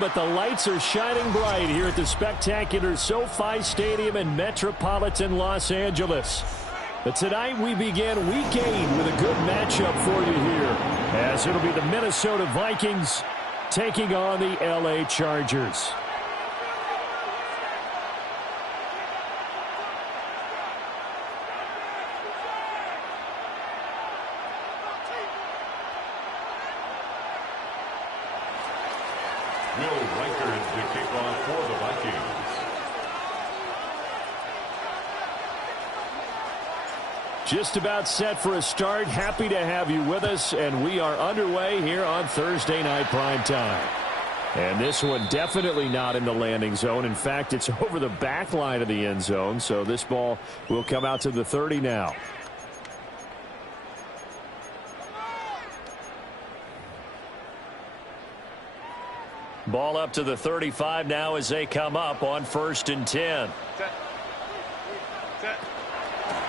But the lights are shining bright here at the spectacular SoFi Stadium in metropolitan Los Angeles. But tonight we begin Week 8 with a good matchup for you here, as it'll be the Minnesota Vikings taking on the LA Chargers. Just about set for a start. Happy to have you with us, and we are underway here on Thursday Night Prime Time. And this one definitely not in the landing zone. In fact, it's over the back line of the end zone, so this ball will come out to the 30 now. Ball up to the 35 now as they come up on 1st and 10.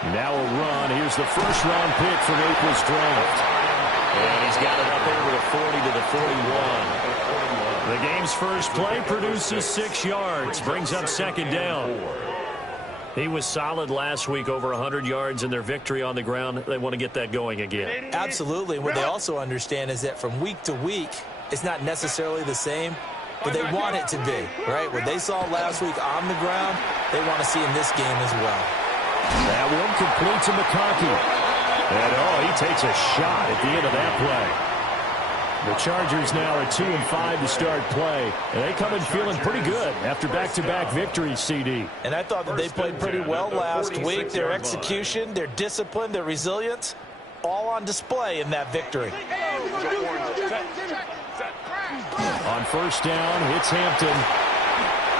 Now a run. Here's the first-round pick from April's draft. And he's got it up over the 40 to the 41. The game's first play produces 6 yards. Brings up 2nd down. He was solid last week, over 100 yards in their victory on the ground. They want to get that going again. Absolutely. What they also understand is that from week to week, it's not necessarily the same, but they want it to be, right? What they saw last week on the ground, they want to see in this game as well. That one complete to McConkey. And, he takes a shot at the end of that play. The Chargers now are 2-5 to start play. And they come in feeling pretty good after back-to-back victories, CD. And I thought that they played pretty well last week. Their execution, their discipline, their resilience, all on display in that victory. On 1st down, hits Hampton.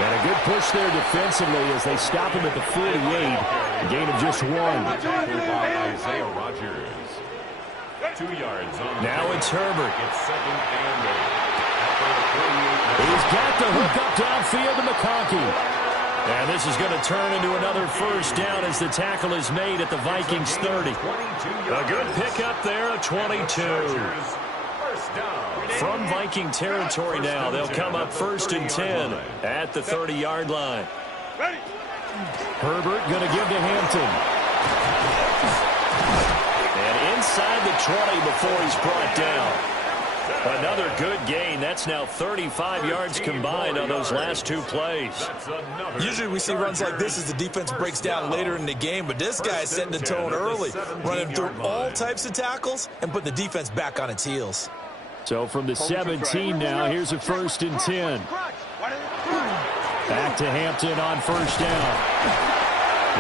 And a good push there defensively as they stop him at the 48. A gain of just 1. Now it's Herbert. He's got the hook up downfield to McConkey. And this is going to turn into another 1st down as the tackle is made at the Vikings 30. A good pickup there of 22. From Viking territory now, they'll come up 1st and 10 at the 30-yard line. Herbert going to give to Hampton. And inside the 20 before he's brought down. Another good gain. That's now 35 yards combined on those last 2 plays. Usually we see runs like this as the defense breaks down later in the game, but this guy is setting the tone early, running through all types of tackles and put the defense back on its heels. So from the 17 now, here's a 1st and 10. Back to Hampton on 1st down.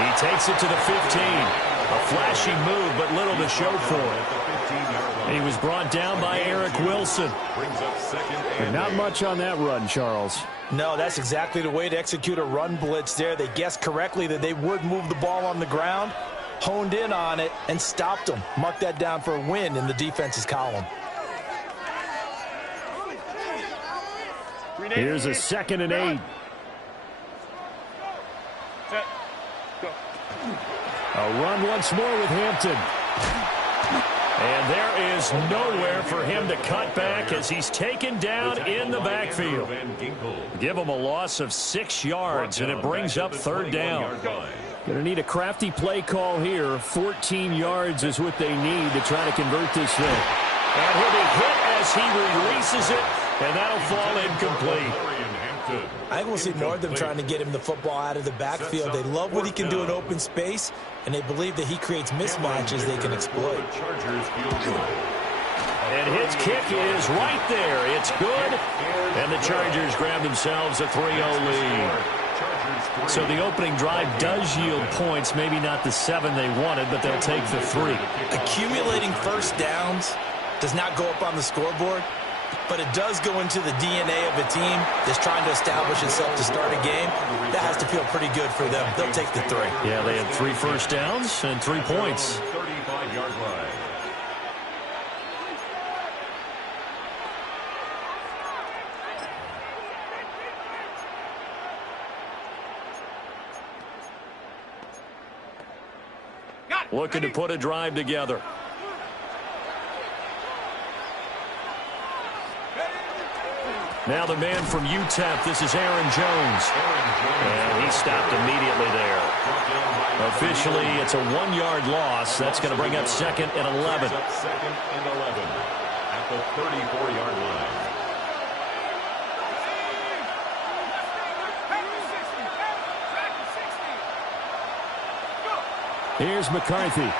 He takes it to the 15. A flashy move, but little to show for it. He was brought down by Eric Wilson. And not much on that run, Charles. No, that's exactly the way to execute a run blitz there. They guessed correctly that they would move the ball on the ground, honed in on it, and stopped them. Mark that down for a win in the defense's column. Here's a 2nd and 8. A run once more with Hampton. And there is nowhere for him to cut back as he's taken down in the backfield. Give him a loss of 6 yards, and it brings up 3rd down. Going to need a crafty play call here. 14 yards is what they need to try to convert this thing. And he'll be hit as he releases it, and that'll fall incomplete. I think we'll see more of them trying to get him the football out of the backfield. They love what he can do in open space, and they believe that he creates mismatches they can exploit. And his kick is right there. It's good. And the Chargers grab themselves a 3-0 lead. So the opening drive does yield points, maybe not the 7 they wanted, but they'll take the 3. Accumulating 1st downs does not go up on the scoreboard, but it does go into the DNA of a team that's trying to establish itself to start a game. That has to feel pretty good for them. They'll take the 3. Yeah, they had 3 first downs and 3 points. Looking to put a drive together. Now the man from UTEP, this is Aaron Jones. And he stopped immediately there. Officially, it's a 1-yard loss. That's going to bring up 2nd and 11. Second and 11 at the 34-yard line. Here's McCarthy.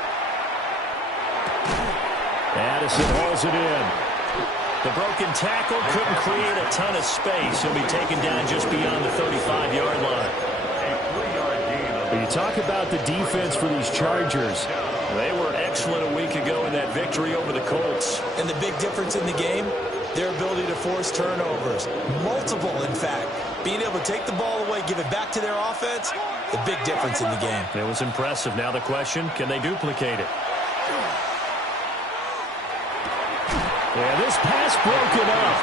Addison hauls it in. The broken tackle couldn't create a ton of space. He'll be taken down just beyond the 35-yard line. You talk about the defense for these Chargers. They were excellent a week ago in that victory over the Colts. And the big difference in the game, their ability to force turnovers. Multiple, in fact. Being able to take the ball away, give it back to their offense, the big difference in the game. It was impressive. Now the question, can they duplicate it? Yeah, this pass broken up.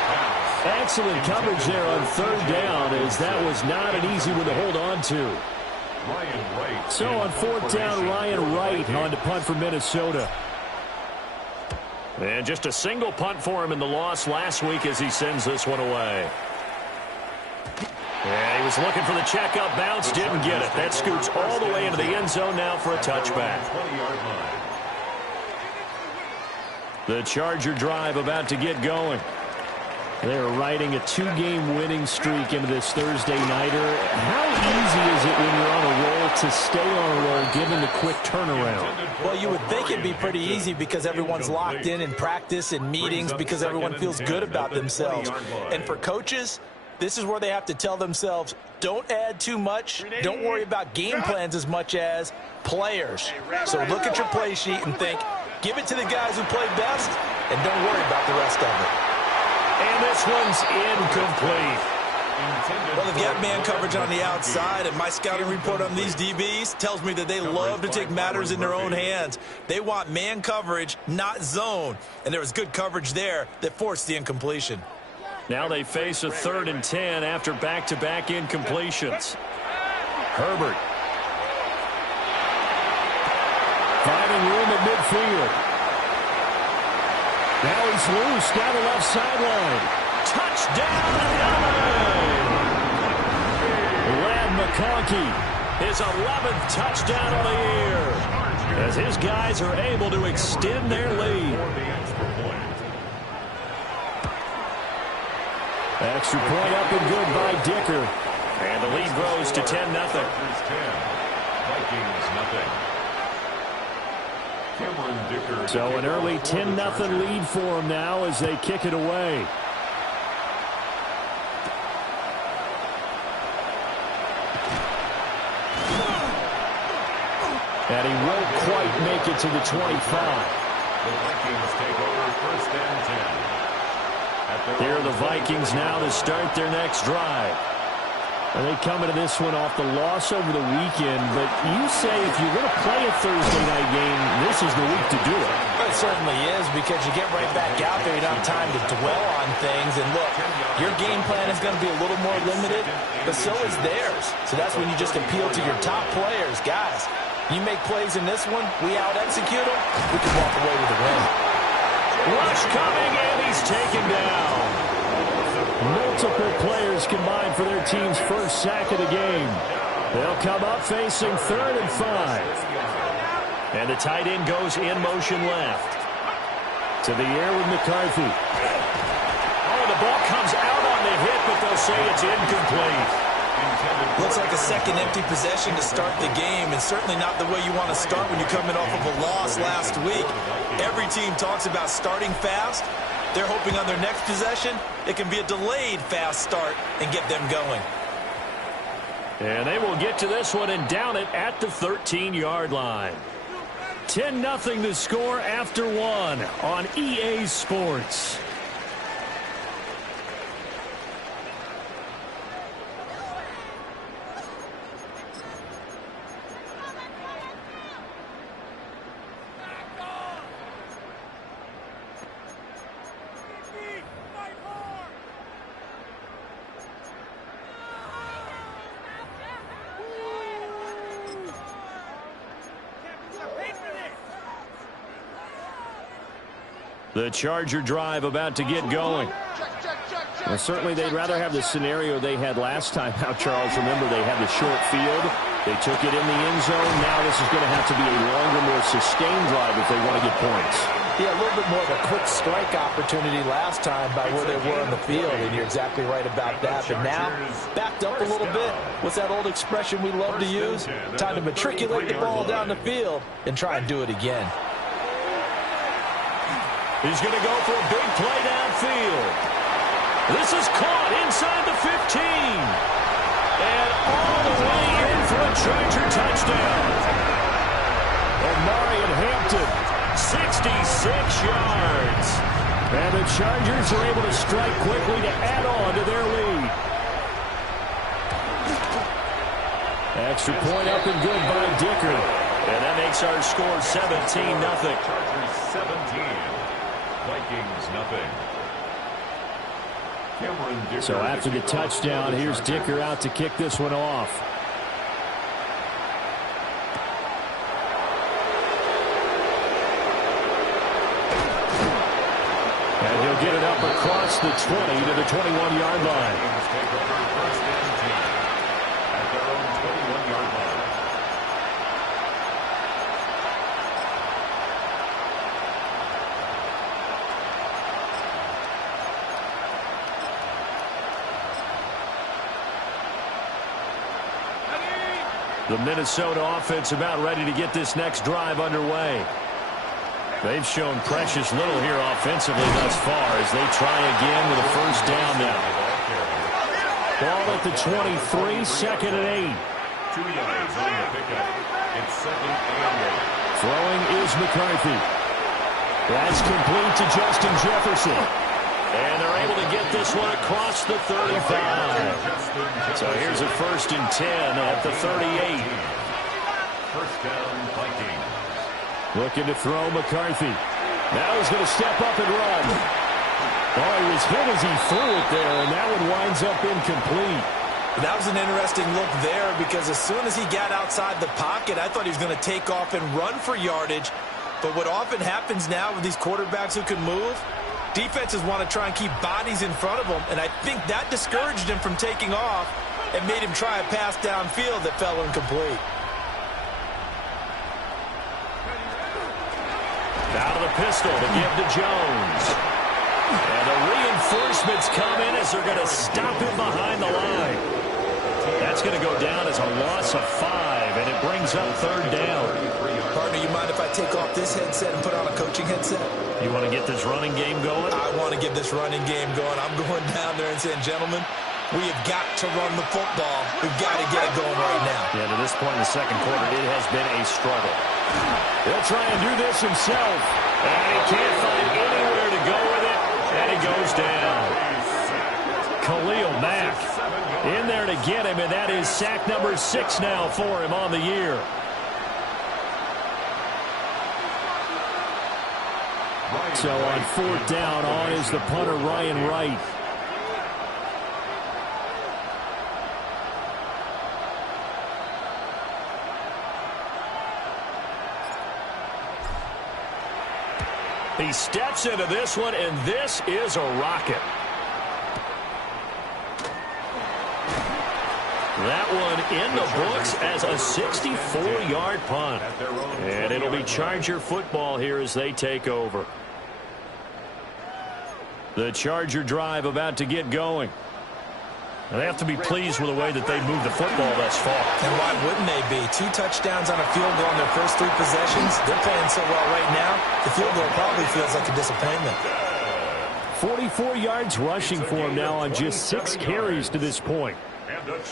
Excellent coverage there on 3rd down, as that was not an easy one to hold on to. So on 4th down, Ryan Wright on to punt for Minnesota. And just a single punt for him in the loss last week as he sends this one away. Yeah, he was looking for the checkup bounce, didn't get it. That scoots all the way into the end zone now for a touchback. The Charger drive about to get going. They're riding a 2-game winning streak into this Thursday nighter. How easy is it when you're on a roll to stay on a roll given the quick turnaround? Well, you would think it'd be pretty easy because everyone's locked in practice and meetings because everyone feels good about themselves. And for coaches, this is where they have to tell themselves, don't add too much. Don't worry about game plans as much as players. So look at your play sheet and think, give it to the guys who play best, and don't worry about the rest of it. And this one's incomplete. Well, they've got man coverage on the outside, and my scouting report on these DBs tells me that they love to take matters in their own hands. They want man coverage, not zone. And there was good coverage there that forced the incompletion. Now they face a 3rd and 10 after back-to-back incompletions. Herbert. Finding room at midfield. Now he's loose down the left sideline. Touchdown, Lad McConkey, his 11th touchdown of the year, as his guys are able to extend their lead. Extra point up and good by Dicker. And the lead grows to 10-0. Vikings nothing. So an early 10-0 lead for them now as they kick it away. And he won't quite make it to the 25. The Vikings take over 1st and 10. Here are the Vikings now to start their next drive. And they come into this one off the loss over the weekend, but you say if you're going to play a Thursday night game, this is the week to do it. It certainly is, because you get right back out there. You don't have time to dwell on things. And look, your game plan is going to be a little more limited, but so is theirs. So that's when you just appeal to your top players. Guys, you make plays in this one, we out-execute them, we can walk away with a win. Rush coming, and he's taken down. Multiple players combined for their team's first sack of the game. They'll come up facing 3rd and 5. And the tight end goes in motion left. To the air with McCarthy. Oh, the ball comes out on the hit, but they'll say it's incomplete. Looks like a second empty possession to start the game, and certainly not the way you want to start when you're coming off of a loss last week. Every team talks about starting fast. They're hoping on their next possession, it can be a delayed fast start and get them going. And they will get to this one and down it at the 13-yard line. 10-0 to score after one on EA Sports. The Charger drive about to get going. Well, certainly they'd rather have the scenario they had last time out, Charles. Remember, they had the short field. They took it in the end zone. Now this is going to have to be a longer, more sustained drive if they want to get points. Yeah, a little bit more of a quick strike opportunity last time by where they were on the field, and you're exactly right about that. But now, backed up a little bit. What's that old expression we love to use? Time to matriculate the ball down the field and try and do it again. He's going to go for a big play downfield. This is caught inside the 15. And all the way in for a Charger touchdown. Omari and Hampton, 66 yards. And the Chargers are able to strike quickly to add on to their lead. Extra point up and good by Dicker. And that makes our score 17-0. Chargers 17. Vikings nothing. So after the touchdown, here's Dicker out to kick this one off. And he'll get it up across the 20 to the 21-yard line. At their own 21-yard line. The Minnesota offense about ready to get this next drive underway. They've shown precious little here offensively thus far as they try again with a first down now. Ball at the 23, second and 8. 2 yards on the pickup. It's second and 8. Throwing is McCarthy. That's complete to Justin Jefferson. And they're able to get this one across the 35. So here's a first and 10 at the 38. First down, Vikings. Looking to throw McCarthy. Now he's going to step up and run. Oh, he was hit as he threw it there, and that one winds up incomplete. That was an interesting look there because as soon as he got outside the pocket, I thought he was going to take off and run for yardage. But what often happens now with these quarterbacks who can move, defenses want to try and keep bodies in front of them, and I think that discouraged him from taking off and made him try a pass downfield that fell incomplete. Out of the pistol to give to Jones. And the reinforcements come in as they're going to stop him behind the line. That's going to go down as a loss of 5, and it brings up third down. Partner, you mind if I take off this headset and put on a coaching headset? You want to get this running game going? I want to get this running game going. I'm going down there and saying, gentlemen, we have got to run the football. We've got to get it going right now. Yeah, to this point in the second quarter, it has been a struggle. He'll try and do this himself. And he can't find anywhere to go with it. And he goes down. Khalil Mack in there to get him, and that is sack number 6 now for him on the year. So on fourth down, on is the punter, Ryan Wright. He steps into this one, and this is a rocket. That one in the books as a 64-yard punt. And it'll be Charger football here as they take over. The Charger drive about to get going. And they have to be pleased with the way that they moved the football thus far. And why wouldn't they be? 2 touchdowns on a field goal in their first 3 possessions. They're playing so well right now, the field goal probably feels like a disappointment. 44 yards rushing for him now on just 6 carries to this point.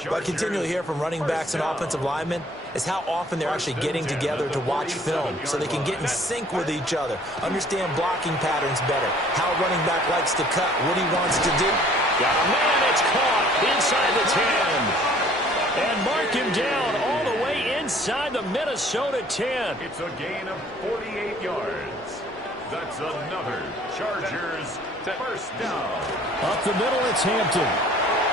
What I continually hear from running backs and offensive linemen is how often they're actually getting together to watch film so they can get in sync with each other, understand blocking patterns better, how a running back likes to cut, what he wants to do. Got a man, it's caught inside the 10. And mark him down all the way inside the Minnesota 10. It's a gain of 48 yards. That's another Chargers first down. Up the middle, it's Hampton.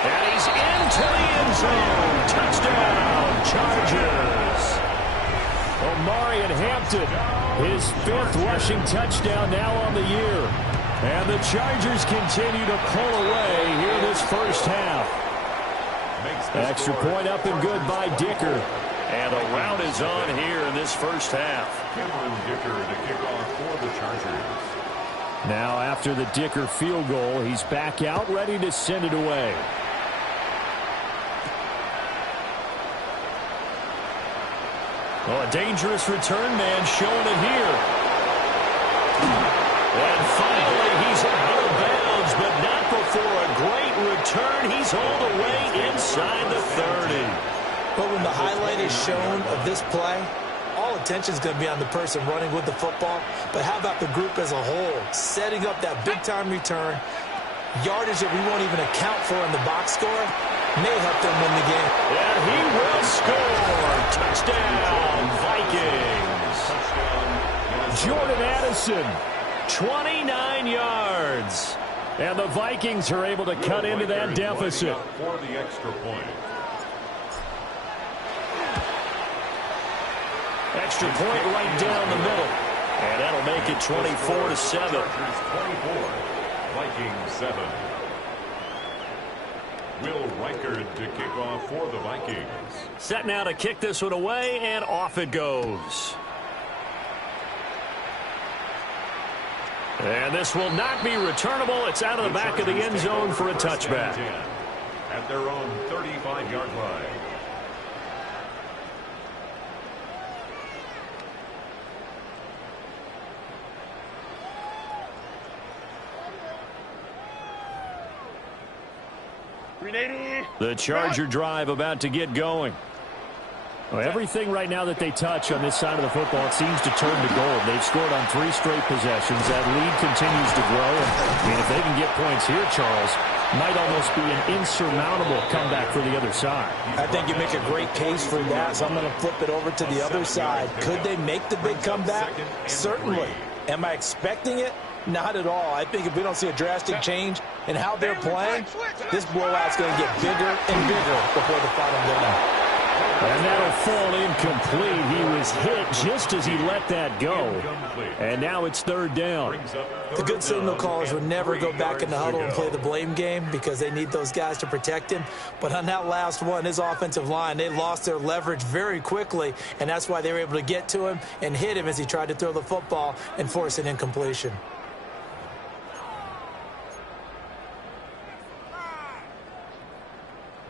And he's into the end zone. Touchdown, Chargers. Omari and Hampton, his 5th rushing touchdown now on the year. And the Chargers continue to pull away here this first half. Extra point up and good by Dicker. And a round is on here in this first half. Cameron Dicker to kick off for the Chargers. Now after the Dicker field goal, he's back out ready to send it away. Well, a dangerous return man showing it here. And finally, he's out of bounds, but not before a great return. He's all the way inside the 30. But when the highlight is shown of this play, all attention is going to be on the person running with the football. But how about the group as a whole, setting up that big-time return, yardage that we won't even account for in the box score, may help them win the game. And he will score. Touchdown, Vikings. Jordan Addison, 29 yards. And the Vikings are able to cut into that deficit. For the extra point. Extra point right down the middle. And that'll make it 24-7. 24, Vikings 7. Will Reichard to kick off for the Vikings. Set now to kick this one away, and off it goes. And this will not be returnable. It's out of the back of the end zone for a touchback. At their own 35-yard line. The Charger drive about to get going. Well, everything right now that they touch on this side of the football, it seems to turn to gold. They've scored on 3 straight possessions. That lead continues to grow. And, I mean, if they can get points here, Charles, might almost be an insurmountable comeback for the other side. I think you make a great case for that, so I'm going to flip it over to the other side. Could they make the big comeback? Certainly. Am I expecting it? Not at all. I think if we don't see a drastic change in how they're playing, this blowout's going to get bigger and bigger before the final down. And that'll fall incomplete. He was hit just as he let that go. And now it's third down. The good signal callers would never go back in the huddle and play the blame game because they need those guys to protect him. But on that last one, his offensive line, they lost their leverage very quickly, and that's why they were able to get to him and hit him as he tried to throw the football and force an incompletion.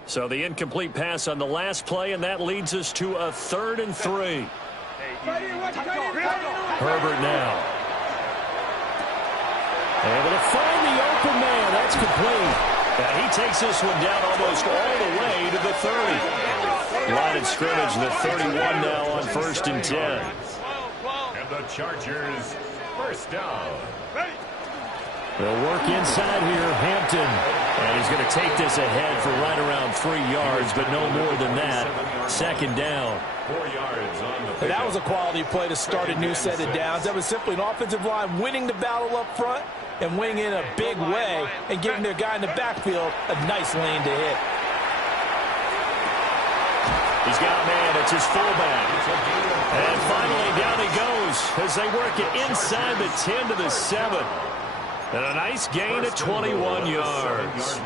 So the incomplete pass on the last play, and that leads us to a 3rd and 3. Herbert now. Able to find the open man. That's complete. And he takes this one down almost all the way to the 30. Line of scrimmage, the 31 now on 1st and 10. And the Chargers first down. They'll work inside here, Hampton. And he's going to take this ahead for right around 3 yards, but no more than that. 2nd down. 4 yards on the pickup. That was a quality play to start a new set of downs. That was simply an offensive line winning the battle up front and winning in a big way and giving their guy in the backfield a nice lane to hit. He's got a man. It's his fullback. And finally, down he goes as they work it inside the 10 to the 7. And a nice gain at 21 yards.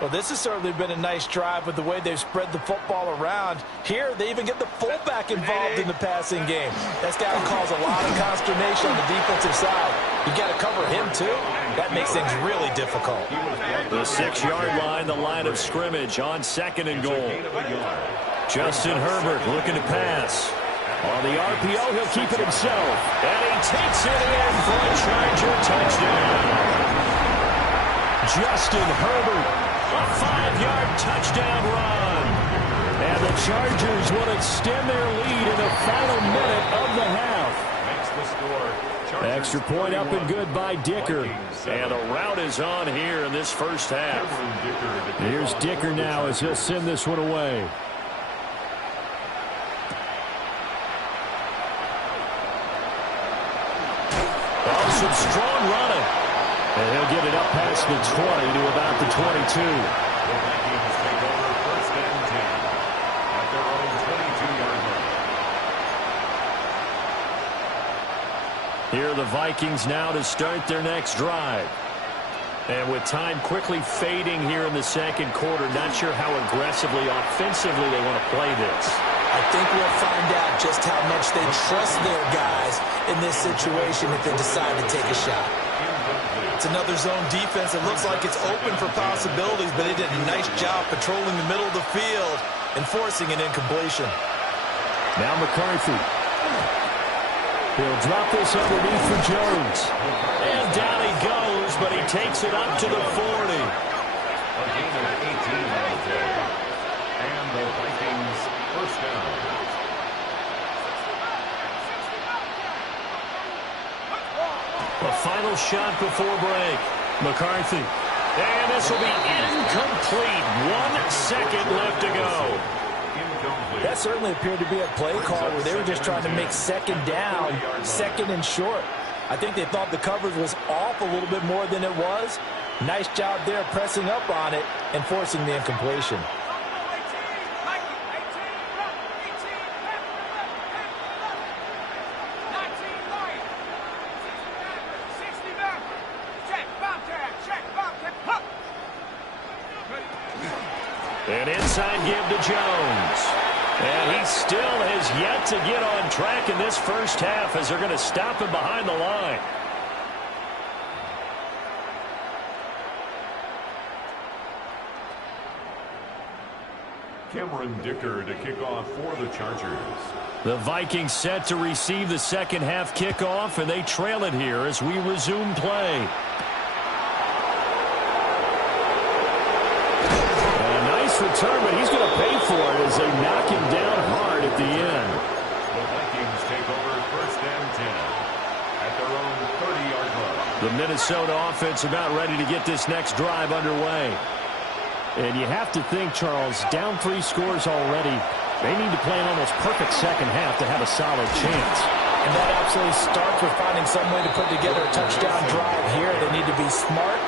Well, this has certainly been a nice drive with the way they've spread the football around. Here, they even get the fullback involved in the passing game. That's got to cause a lot of consternation on the defensive side. You got to cover him, too. That makes things really difficult. The 6-yard line, the line of scrimmage on 2nd and goal. Justin Herbert looking to pass. On the RPO, he'll keep it himself. And he takes it in for a Charger touchdown. Justin Herbert, a 5-yard touchdown run. And the Chargers will extend their lead in the final minute of the half. Extra point up and good by Dicker. And a rout is on here in this first half. Here's Dicker now as he'll send this one away. Some strong running. And he'll get it up past the 20 to about the 22. The Vikings take over 1st and 10 at their own 22-yard line. Here are the Vikings now to start their next drive. And with time quickly fading here in the second quarter, not sure how aggressively, offensively they want to play this. I think we'll find out just how much they trust their guys in this situation if they decide to take a shot. It's another zone defense. It looks like it's open for possibilities, but they did a nice job patrolling the middle of the field and forcing an incompletion. Now McCarthy. He'll drop this underneath for Jones. And down he goes, but he takes it up to the 40. A gain of 18 on the play. And the Vikings first down. A final shot before break. McCarthy. And this will be incomplete. 1 second left to go. That certainly appeared to be a play call where they were just trying to make second down, second and short. I think they thought the coverage was off a little bit more than it was. Nice job there pressing up on it and forcing the incompletion. An inside give to Jones. And he still has yet to get on track in this first half as they're going to stop him behind the line. Cameron Dicker to kick off for the Chargers. The Vikings set to receive the second half kickoff, and they trail it here as we resume play. Return, but he's going to pay for it as they knock him down hard at the end. The Vikings take over first and 10 at their own 30-yard line. The Minnesota offense about ready to get this next drive underway. And you have to think, Charles, down 3 scores already. They need to play an almost perfect second half to have a solid chance. And that absolutely starts with finding some way to put together a touchdown drive here. They need to be smart,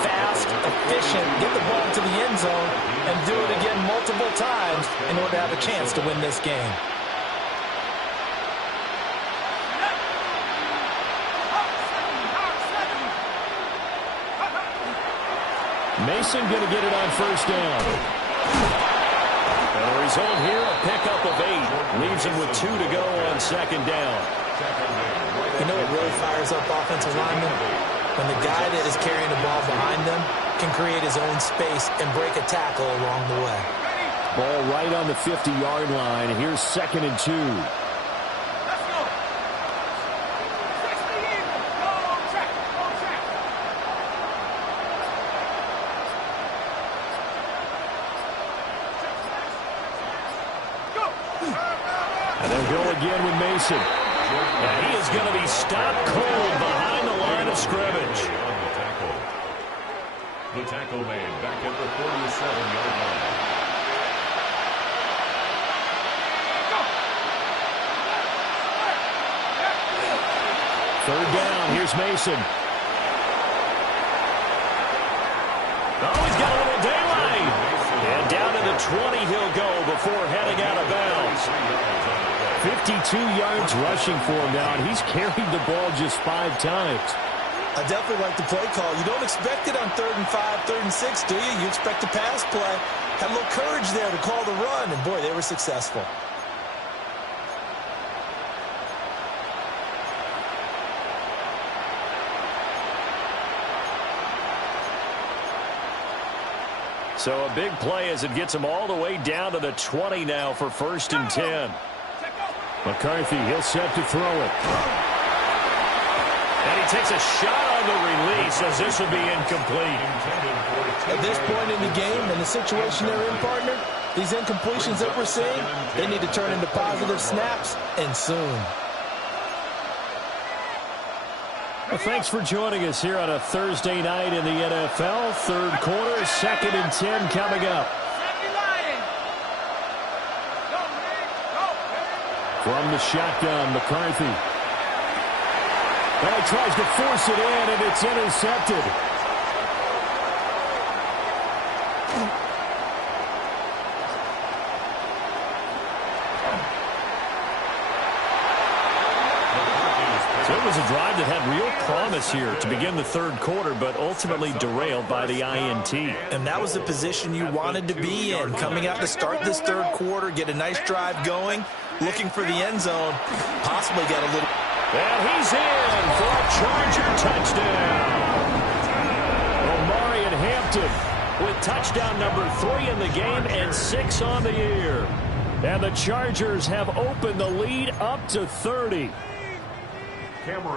fast, efficient, get the ball to the end zone, and do it again multiple times in order to have a chance to win this game. Mason going to get it on first down. And the result here, a pickup of 8. Leaves him with 2 to go on second down. You know what really fires up offensive linemen? When the guy that is carrying the ball behind them can create his own space and break a tackle along the way. Ball right on the 50-yard line. Here's second and 2. And they'll go again with Mason. And he is going to be stopped cold behind the line of scrimmage. The tackle made back at the 47-yard line. Third down. Here's Mason. Oh, he's got a little daylight. And down to the 20 he'll go before heading out of bounds. 52 yards rushing for him now, and he's carried the ball just 5 times. I definitely like the play call. You don't expect it on 3rd and 5, 3rd and 6, do you? You expect a pass play. Had a little courage there to call the run, and boy, they were successful. So a big play as it gets him all the way down to the 20 now for first and 10. McCarthy, he'll set to throw it. And he takes a shot on the release as this will be incomplete. At this point in the game, in the situation they're in, partner, these incompletions that we're seeing, they need to turn into positive snaps, and soon. Well, thanks for joining us here on a Thursday night in the NFL. Third quarter, second and 10 coming up. From the shotgun, McCarthy. And he tries to force it in, and it's intercepted. So it was was a drive that had real promise here to begin the third quarter, but ultimately derailed by the INT. And that was the position you wanted to be in, coming out to start this third quarter, get a nice drive going, looking for the end zone, possibly got a little... And he's in for a Charger touchdown. Omari and Hampton with touchdown number 3 in the game and 6 on the year. And the Chargers have opened the lead up to 30.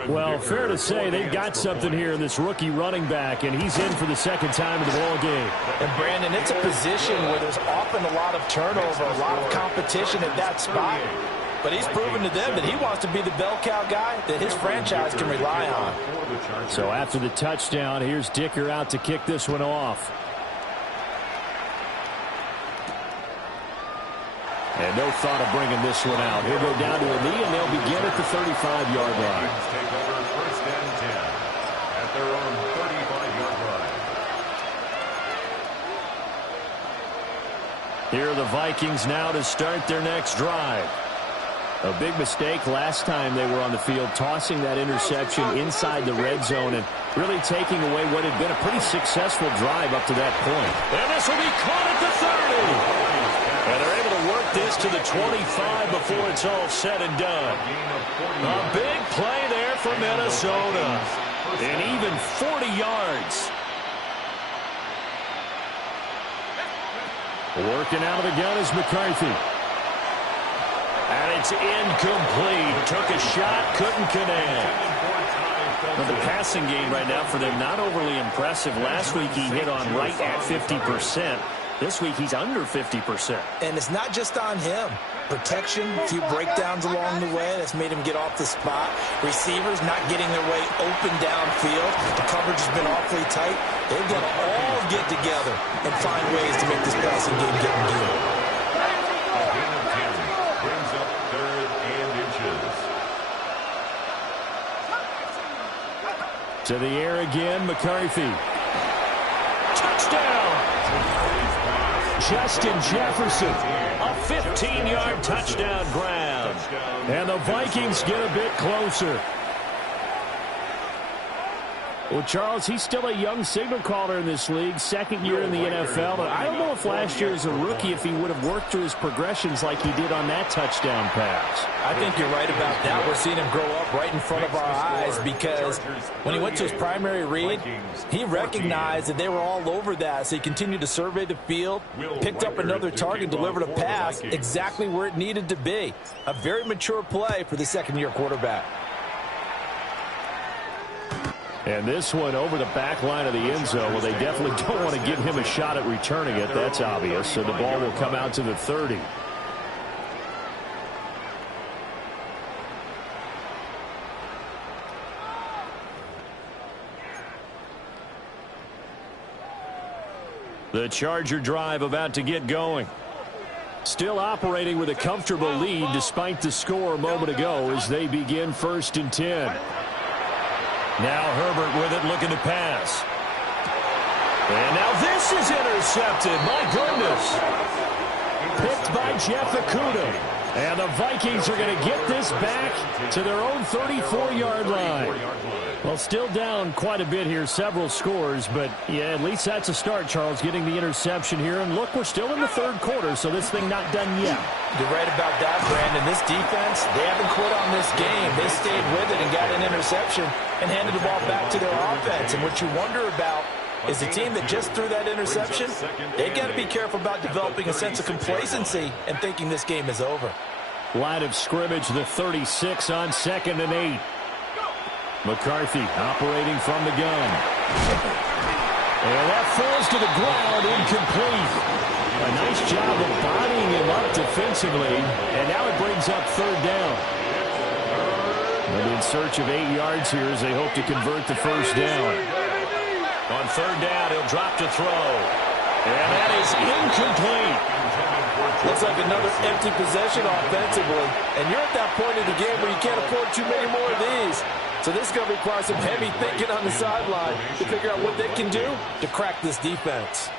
Well, fair to say they've got something here in this rookie running back, and he's in for the second time in the ball game. And, Brandon, it's a position where there's often a lot of turnover, a lot of competition at that spot. But he's proven to them that he wants to be the bell cow guy that his franchise can rely on. So after the touchdown, here's Dicker out to kick this one off. And no thought of bringing this one out. He'll go down to a knee, and they'll begin at the 35-yard line. Take over first and 10 at their own 35-yard line. Here are the Vikings now to start their next drive. A big mistake last time they were on the field, tossing that interception inside the red zone and really taking away what had been a pretty successful drive up to that point. And this will be caught at the 30. And they're able to work this to the 25 before it's all said and done. A big play there for Minnesota. And even 40 yards. Working out of the gun is McCarthy. And it's incomplete. Took a shot, couldn't connect. Well, the passing game right now for them not overly impressive. Last week he hit on right at 50%. This week he's under 50%. And it's not just on him. Protection, a few breakdowns along the way that's made him get off the spot. Receivers not getting their way open downfield. The coverage has been awfully tight. They've got to all get together and find ways to make this passing game get in gear. A gain of 10 brings up 3rd and inches. To the air again, McCarthy. Touchdown! Justin Jefferson, a 15-yard touchdown grab. And the Vikings get a bit closer. Well, Charles, he's still a young signal caller in this league, second year in the NFL. But I don't know if last year as a rookie, if he would have worked through his progressions like he did on that touchdown pass. I think you're right about that. We're seeing him grow up right in front of our eyes because when he went to his primary read, he recognized that they were all over that. So he continued to survey the field, picked up another target, delivered a pass exactly where it needed to be. A very mature play for the second-year quarterback. And this one over the back line of the end zone. Well, they definitely don't want to give him a shot at returning it. That's obvious. So the ball will come out to the 30. The Charger drive about to get going. Still operating with a comfortable lead despite the score a moment ago as they begin 1st and 10. Now Herbert with it, looking to pass. And now this is intercepted. My goodness. Picked by Jeff Okudah. And the Vikings are going to get this back to their own 34-yard line. Well, still down quite a bit here, several scores. But, yeah, at least that's a start, Charles, getting the interception here. And, look, we're still in the third quarter, so this thing not done yet. You're right about that, Brandon. This defense, they haven't quit on this game. They stayed with it and got an interception and handed the ball back to their offense. And what you wonder about is the team that just threw that interception, they've got to be careful about developing a sense of complacency and thinking this game is over. Line of scrimmage, the 36 on 2nd and 8. McCarthy operating from the gun. And that falls to the ground, incomplete. A nice job of bodying him up defensively, and now it brings up 3rd down. And in search of 8 yards here as they hope to convert the 1st down. On 3rd down, he'll drop to throw. And that is incomplete. Looks like another empty possession offensively. And you're at that point in the game where you can't afford too many more of these. So this is going to require some heavy thinking on the sideline to figure out what they can do to crack this defense.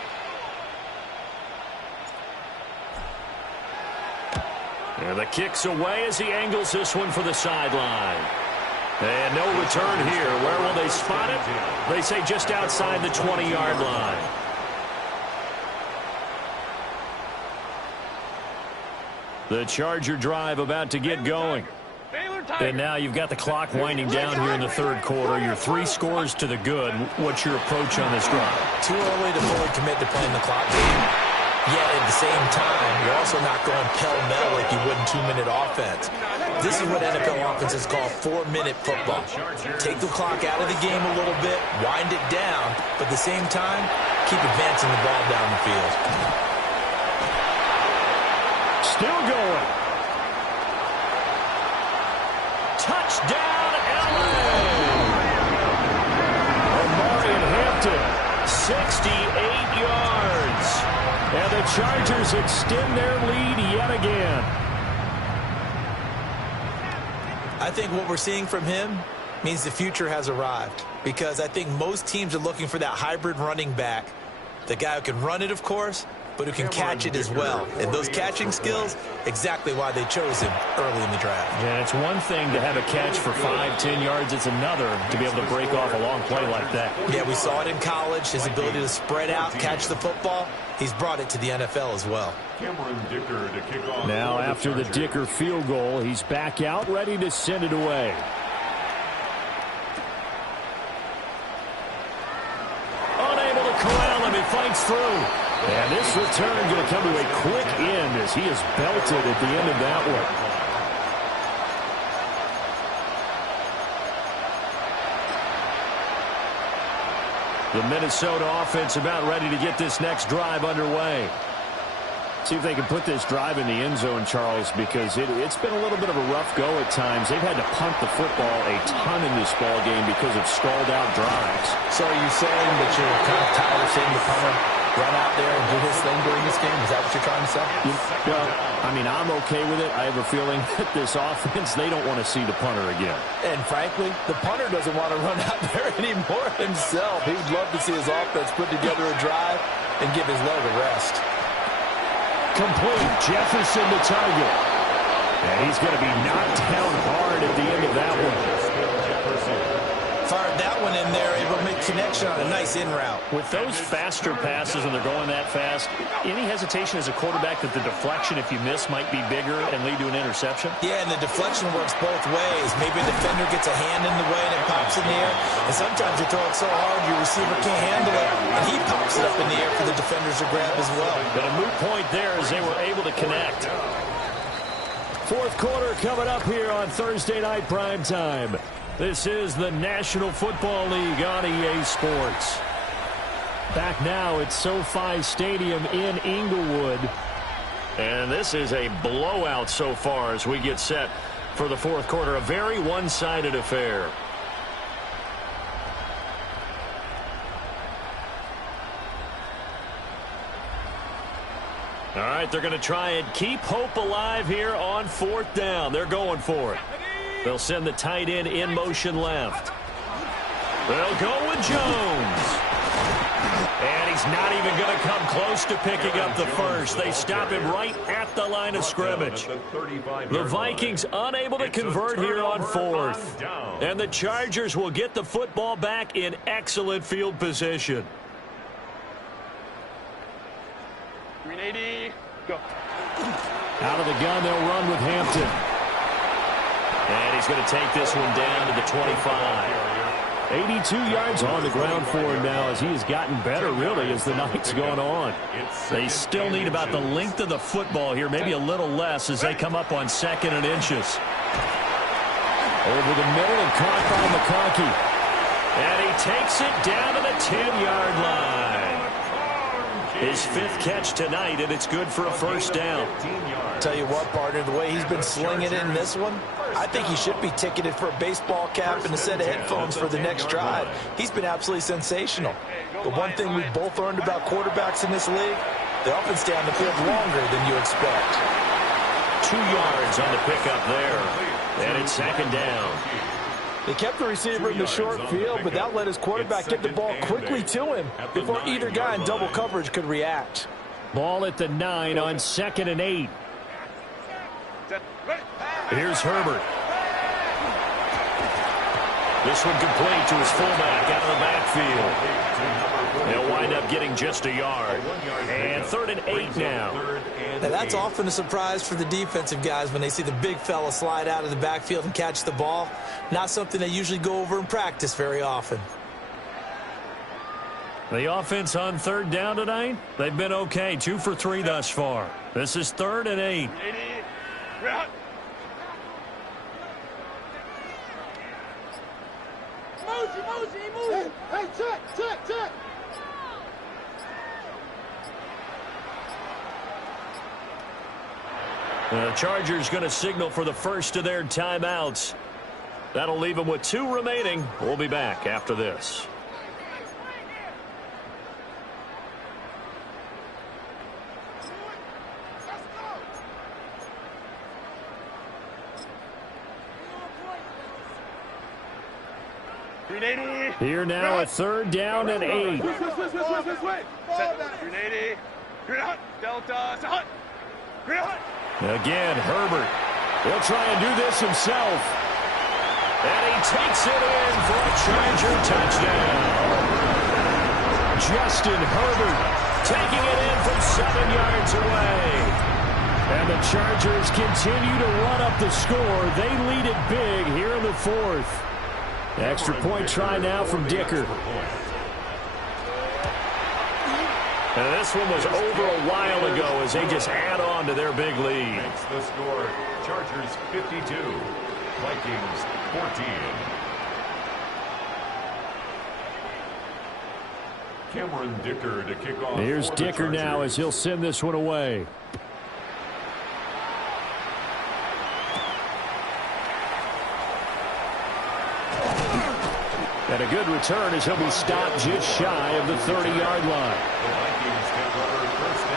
And the kick's away as he angles this one for the sideline. And no return here. Where will they spot it? They say just outside the 20-yard line. The Charger drive about to get going. And now you've got the clock winding down here in the third quarter. You're 3 scores to the good. What's your approach on this drive? Too early to fully commit to playing the clock game. Yet at the same time, you're also not going pell-mell like you would in 2-minute offense. This is what NFL offenses call 4-minute football. Take the clock out of the game a little bit, wind it down, but at the same time, keep advancing the ball down the field. Still going. Touchdown, LA! Omari and Hampton, 68 yards. And the Chargers extend their lead yet again. I think what we're seeing from him means the future has arrived, because I think most teams are looking for that hybrid running back. The guy who can run it, of course, but who can catch it as well. And those catching skills, exactly why they chose him early in the draft. Yeah, it's one thing to have a catch for 5-10 yards. It's another to be able to break off a long play like that. Yeah, we saw it in college, his ability to spread out, catch the football. He's brought it to the NFL as well. Now, after the Dicker field goal, he's back out, ready to send it away. Unable to corral him, he fights through. And this return going to come to a quick end as he is belted at the end of that one. The Minnesota offense about ready to get this next drive underway. See if they can put this drive in the end zone, Charles, because it's been a little bit of a rough go at times. They've had to punt the football a ton in this ball game because of stalled-out drives. So are you saying that you're kind of tired of seeing the punter run out there and do his thing during this game? Is that what you're trying to say? Well, I mean, I'm okay with it. I have a feeling that this offense, they don't want to see the punter again. And frankly, the punter doesn't want to run out there anymore himself. He would love to see his offense put together a drive and give his leg a rest. Complete. Jefferson the target. And he's going to be knocked down hard at the end of that one. Fired that one in there, able to make connection on a nice in route. With those faster passes and they're going that fast, any hesitation as a quarterback that the deflection, if you miss, might be bigger and lead to an interception? Yeah, and the deflection works both ways. Maybe a defender gets a hand in the way and it pops in the air. And sometimes you throw it so hard your receiver can't handle it, and he pops it up in the air for the defenders to grab as well. But a moot point there as they were able to connect. Fourth quarter coming up here on Thursday Night Primetime. This is the National Football League on EA Sports. Back now at SoFi Stadium in Inglewood. And this is a blowout so far as we get set for the fourth quarter. A very one-sided affair. All right, they're going to try and keep hope alive here on fourth down. They're going for it. They'll send the tight end in motion left. They'll go with Jones. And he's not even going to come close to picking up the first. They stop him right at the line of scrimmage. The Vikings unable to convert here on fourth. And the Chargers will get the football back in excellent field position. 380, go. Out of the gun, they'll run with Hampton. And he's going to take this one down to the 25. 82 yards on the ground for him now as he has gotten better, really, as the night's gone on. They still need about the length of the football here, maybe a little less as they come up on 2nd and inches. Over the middle and caught by McConkey. And he takes it down to the 10-yard line. His 5th catch tonight, and it's good for a first down. Tell you what, partner, the way he's been slinging it in this one, I think he should be ticketed for a baseball cap and a set of headphones for the next drive. He's been absolutely sensational. The one thing we've both learned about quarterbacks in this league, they often stay on the field longer than you expect. 2 yards on the pickup there, and it's 2nd down. They kept the receiver in the short field, but that let his quarterback get the ball quickly to him before either guy in double coverage could react. Ball at the 9 on 2nd and 8. Here's Herbert. This one complete to his fullback out of the backfield. They'll wind up getting just a yard. And 3rd and 8 now. Now that's often a surprise for the defensive guys when they see the big fella slide out of the backfield and catch the ball. Not something they usually go over in practice very often. The offense on 3rd down tonight, they've been okay. 2 for 3 thus far. This is 3rd and 8. Hey, check. The Chargers going to signal for the first of their timeouts. That'll leave them with 2 remaining. We'll be back after this. Here now at 3rd down and 8. Again, Herbert. He'll try and do this himself. And he takes it in for a Charger touchdown. Justin Herbert taking it in from 7 yards away. And the Chargers continue to run up the score. They lead it big here in the 4th. Extra point try now from Dicker. And this one was over a while ago as they just add on to their big lead. Makes the score Chargers 52, Vikings 14. Cameron Dicker to kick off. Here's Dicker now as he'll send this one away. And a good return as he'll be stopped just shy of the 30-yard line.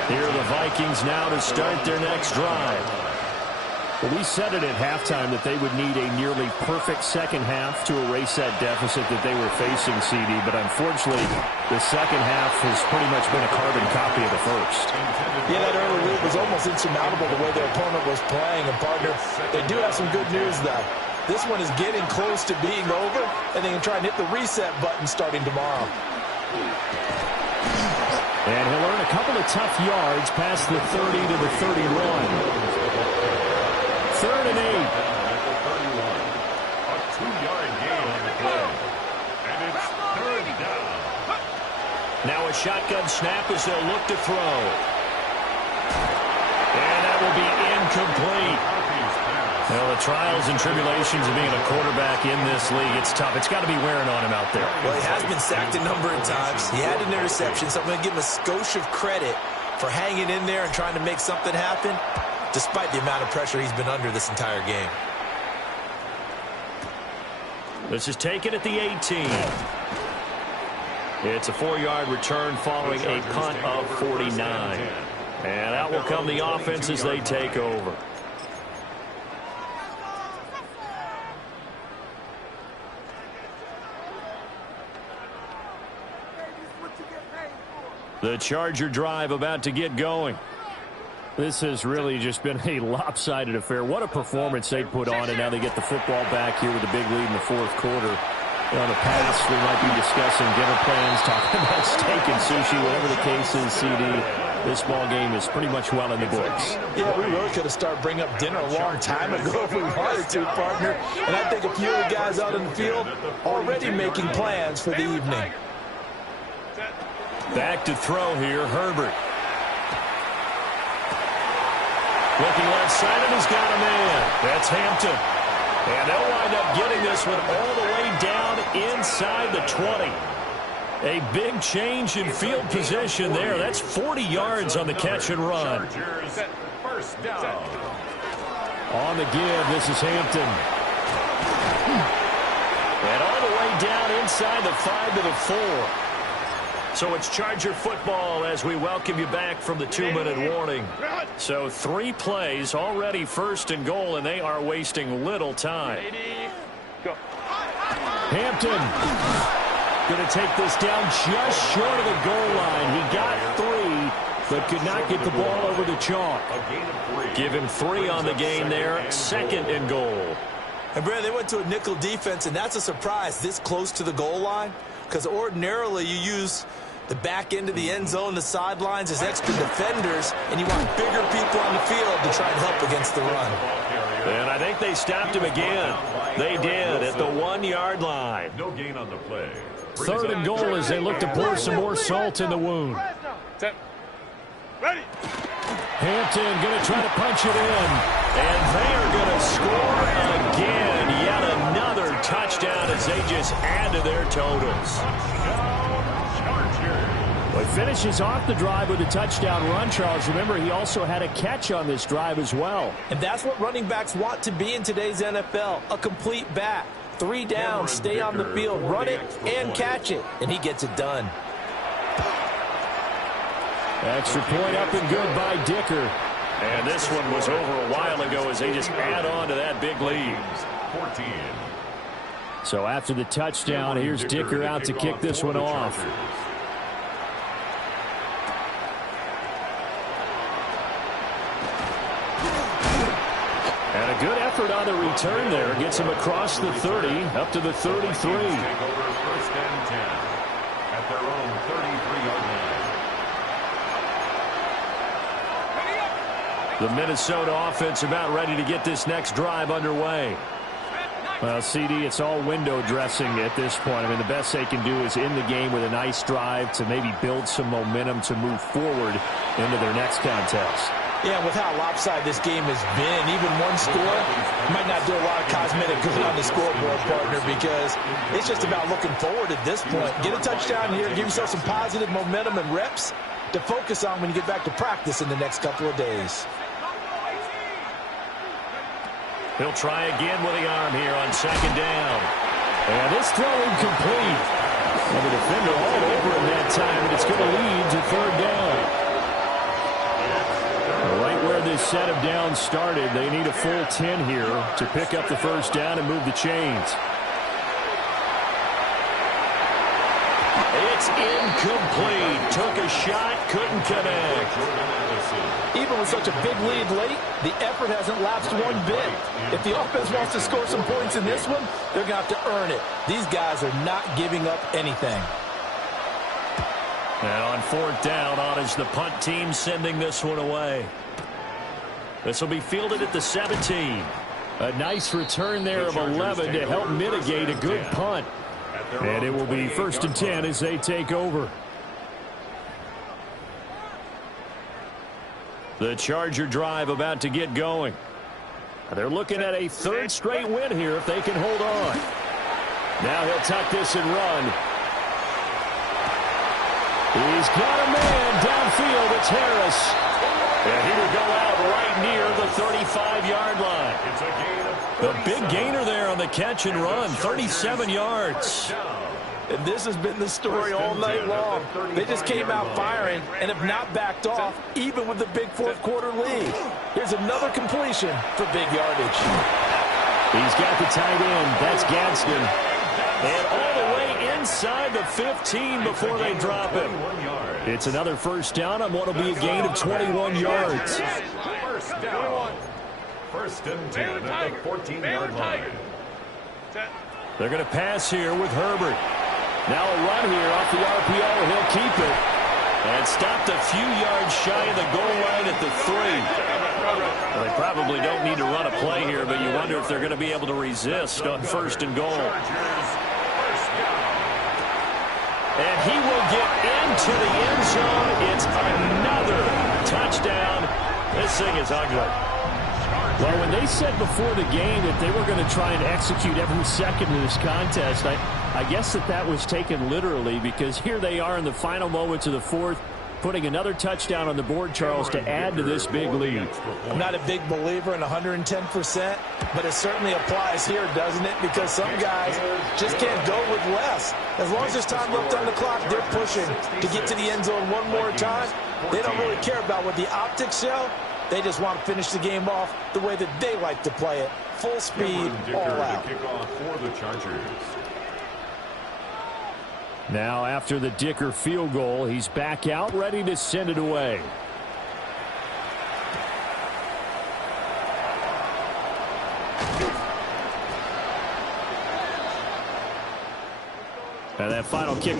Here are the Vikings now to start their next drive. Well, we said it at halftime that they would need a nearly perfect second half to erase that deficit that they were facing, CD. But unfortunately, the second half has pretty much been a carbon copy of the first. Yeah, that early lead was almost insurmountable the way their opponent was playing. And, partner, they do have some good news, though. This one is getting close to being over, and they can try and hit the reset button starting tomorrow. And he'll earn a couple of tough yards past the 30 to the 31. 3rd and 8. A 2-yard gain on the play. And it's 3rd down. Now a shotgun snap as they'll look to throw. And that will be incomplete. Well, the trials and tribulations of being a quarterback in this league, it's tough. It's got to be wearing on him out there. Well, he has been sacked a number of times. He had an interception, so I'm going to give him a skosh of credit for hanging in there and trying to make something happen, despite the amount of pressure he's been under this entire game. This is taken at the 18. It's a 4-yard return following a punt of 49. And out will come the offense as they take over. The Charger drive about to get going. This has really just been a lopsided affair. What a performance they put on, and now they get the football back here with a big lead in the 4th quarter. On the past, we might be discussing dinner plans, talking about steak and sushi, whatever the case is, CD. This ball game is pretty much well in the books. Yeah, we really could have started bringing up dinner a long time ago if we wanted to, partner. And I think a few of the guys out in the field already making plans for the evening. Back to throw here, Herbert. Looking left side, and he's got a man. That's Hampton. And they'll wind up getting this one all the way down inside the 20. A big change in field position there. That's 40 yards on the catch and run. First down. On the give, this is Hampton. And all the way down inside the 5 to the 4. So it's Charger football as we welcome you back from the 2-minute warning. So 3 plays, already 1st and goal, and they are wasting little time. Hampton going to take this down just short of the goal line. He got 3, but could not get the ball over the chalk. Give him 3 on the game there, 2nd and goal. And, Brad, they went to a nickel defense, and that's a surprise this close to the goal line, because ordinarily you use the back end of the end zone, the sidelines as extra defenders, and you want bigger people on the field to try and help against the run. And I think they stopped him again. They did at the 1-yard line. No gain on the play. 3rd and goal as they look to pour some more salt in the wound. Ready. Hampton going to try to punch it in. And they are going to score again. Yet another touchdown as they just add to their totals. Well, he finishes off the drive with a touchdown run, Charles. Remember, he also had a catch on this drive as well. And that's what running backs want to be in today's NFL, a complete back. 3 downs, stay on the field, run it, and catch it. And he gets it done. Extra point up and good by Dicker. And this one was over a while ago as they just add on to that big lead. 14. So after the touchdown, here's Dicker out to kick this one off. And a good effort on the return there. Gets him across the 30, up to the 33. Take over 1st and 10 at their own 33-yard line. The Minnesota offense about ready to get this next drive underway. Well, CD, it's all window dressing at this point. I mean, the best they can do is end the game with a nice drive to maybe build some momentum to move forward into their next contest. Yeah, with how lopsided this game has been, even one score might not do a lot of cosmetic good on the scoreboard, partner, because it's just about looking forward at this point. Get a touchdown here, give yourself some positive momentum and reps to focus on when you get back to practice in the next couple of days. He'll try again with the arm here on 2nd down. And this throw incomplete. And the defender all over him that time, and it's going to lead to 3rd down. Right where this set of downs started, they need a full 10 here to pick up the 1st down and move the chains. It's incomplete. Took a shot, couldn't connect. Even with such a big lead late, the effort hasn't lapsed one bit. If the offense wants to score some points in this one, they're going to have to earn it. These guys are not giving up anything. And on 4th down, on is the punt team sending this one away. This will be fielded at the 17. A nice return there of 11 to help mitigate a good punt. And it will be 1st and 10 as they take over. The Charger drive about to get going. They're looking at a 3rd straight win here if they can hold on. Now he'll tuck this and run. He's got a man downfield. It's Harris. And he will go out right near the 35-yard line. A big gainer there on the catch and run, 37 yards. And this has been the story all night long. They just came out firing and have not backed off, even with the big 4th quarter lead. Here's another completion for big yardage. He's got the tight end. That's Gadsden. And all the way inside the 15 before they drop him. It's another 1st down on what will be a gain of 21 yards. 1st down. 1st and 10 at the 14-yard line. They're going to pass here with Herbert. Now a run here off the RPO. He'll keep it. And stopped a few yards shy of the goal line at the 3. Well, they probably don't need to run a play here, but you wonder if they're going to be able to resist on 1st and goal. And he will get into the end zone. It's another touchdown. This thing is ugly. Well, when they said before the game that they were going to try and execute every second of this contest, I guess that was taken literally, because here they are in the final moments of the 4th, putting another touchdown on the board, Charles, to add to this big lead. I'm not a big believer in 110%, but it certainly applies here, doesn't it? Because some guys just can't go with less. As long as there's time left on the clock, they're pushing to get to the end zone one more time. They don't really care about what the optics show. They just want to finish the game off the way that they like to play it. Full speed, all out. Now, after the Dicker field goal, he's back out, ready to send it away. And that final kick